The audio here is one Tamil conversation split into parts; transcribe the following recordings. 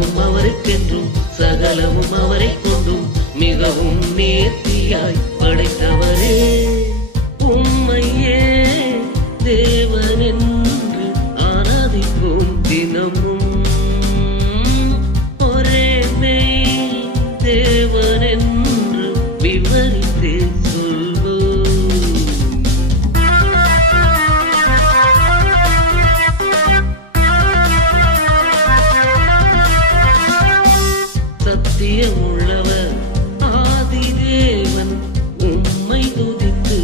சகலமும் அவருக்கென்றும் சகலமும் அவரை கொண்டும் மிகவும் நேர்த்தியாய் படைத்தவரே உம்மையே தேவன் என்று ஆராதிப்போம் தினமும் ஒரே மெய் தேவன் என்று விவரித்தே சொல்வோம். சத்தியமுள்ளவர் ஆதிதேவன் உம்மை துதித்து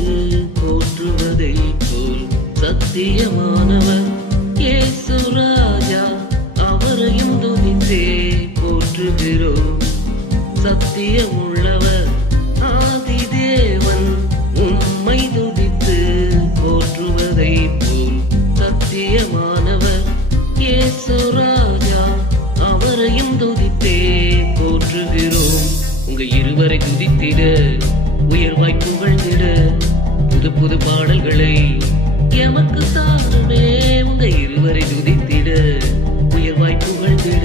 போற்றுவதை போல் சத்தியமானவர் இயேசு ராஜா அவரையும் துதித்தே போற்றுகிறோம். சத்தியமுள்ளவர் ஆதிதேவன் உம்மை துதித்து போற்றுவதை போல் சத்தியமானவர் இயேசு ராஜா அவரையும் துதித்தே போற்றுகிறோம். உங்க இருவரை துதித்திட உயர்வாய் புகழ்ந்திட புது புது பாடல்களை எமக்கு தாருமே. உங்க இருவரை துதித்திட உயர்வாய் புகழ்ந்திட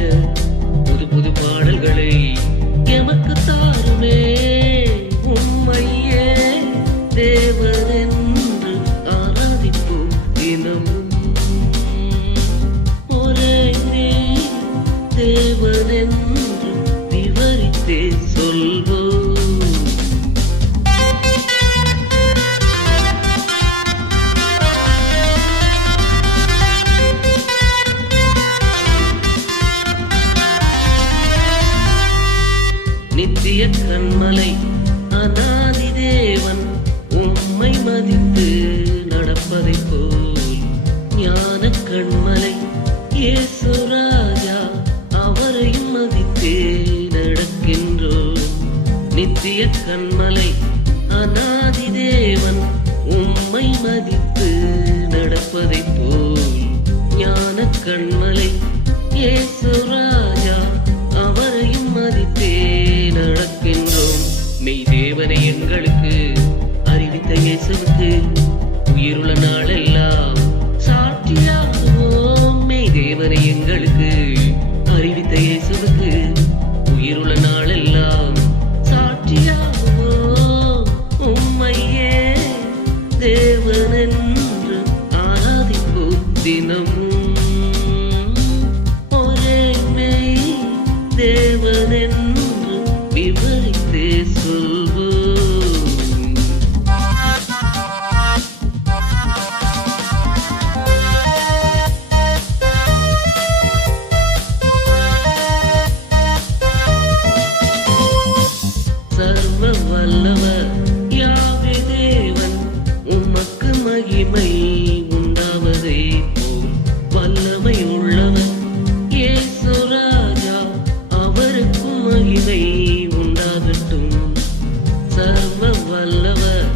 புது புது பாடல்களை எமக்கு தாருமே. உம்மையே தேவன் என்று ஆராதிப்போம் தினமும் ஒரே தேவன் என்று விவரித்தே சொல்வோம். நித்திய கண்மலை அநாதி தேவன் உம்மை மதித்து நடப்பதை போல் ஞான கண்மலை இயேசு ராஜா அவரையும் மதித்தே நடக்கின்றோம். நித்திய கண்மலை அநாதி தேவன் உம்மை மதித்து நடப்பதை போல் ஞான கண்மலை இயேசு ராஜா அவரையும் மதித்தே நடக்கின்றோம். மெய் தேவனை எங்களுக்கு அறிவித்த இயேசுவுக்கு உயிருள்ள நாளெல்லாம் சாட்சியாகுவோம். மெய் தேவனை எங்களுக்கு அறிவித்த இயேசுவுக்கு உயிருள்ள நாளெல்லாம் சாட்சியாகுவோம். உம்மையே தேவன் என்று ஆராதிப்போம் தினமும் ஒரே மெய் தேவன் என்று விவரித்தே சொல்வோம். சர்வ வல்லவர் யாவே தேவன் உமக்கு மகிமை உண்டாவதே போல் வல்லமை உள்ளவர் இயேசு ராஜா அவருக்கும் மகிமை உண்டாகட்டும். சர்வ வல்லவர்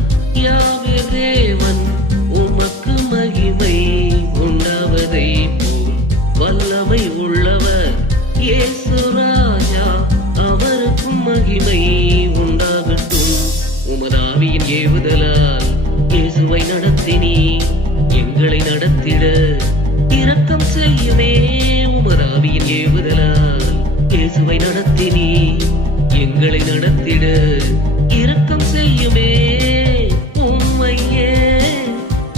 யாவே தேவன் உமக்கு மகிமை உண்டாவதை போல் வல்லமை உள்ளவர் இயேசு ராஜா அவருக்கும் மகிமை உண்டாகட்டும். உமதாவியின் ஏவுதலால் இயேசுவை நடத்தினீ எங்களை நடத்திட இரக்கம் செய்யுமே. உமதாவியின் ஏவுதலால் இயேசுவை நடத்தினீ எங்களை நடத்திட இரக்கம் செய்யுமே. உம்மையே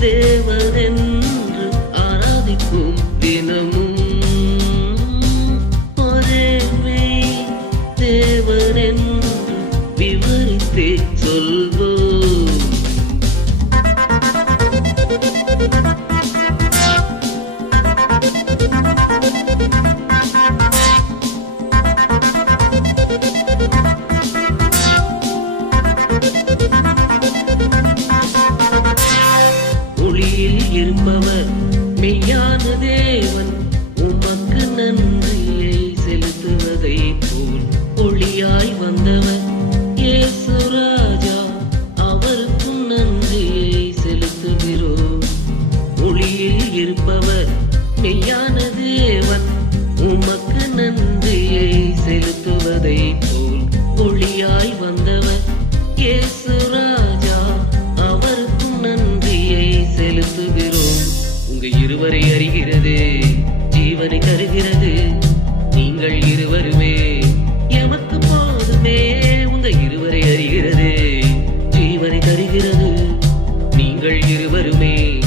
தேவன் என்று ஆராதிப்போம் தினமும் ஒரே மெய் தேவன் என்று விவரித்தே சொல்வோம். ஒளியில் இருப்பவர் மெய்யான தேவன் உமக்கு நன்றியை செலுத்துவதை போல் ஒளியாய் வந்தவர் இயேசு ராஜா அவருக்கும் நன்றியை செலுத்துகிறோம். ஒளியில் இருப்பவர் மெய்யான தேவன் உமக்கு நன்றியை செலுத்துவதை போல் ஒளியாய் வந்தவர் இயேசு ராஜா அவருக்கும் நன்றியை செலுத்துகிறோம். உங்க இருவரை அறிகிறது ஜீவனை தருகிறது நீங்கள் இருவருமே எமக்கு போதுமே. உங்க இருவரை அறிகிறது ஜீவனை தருகிறது. நீங்கள் இருவருமே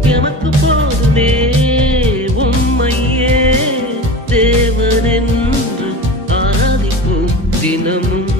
எமக்கு போதுமே. உம்மையே தேவனென்று ஆராதிப்போம் தினமும்.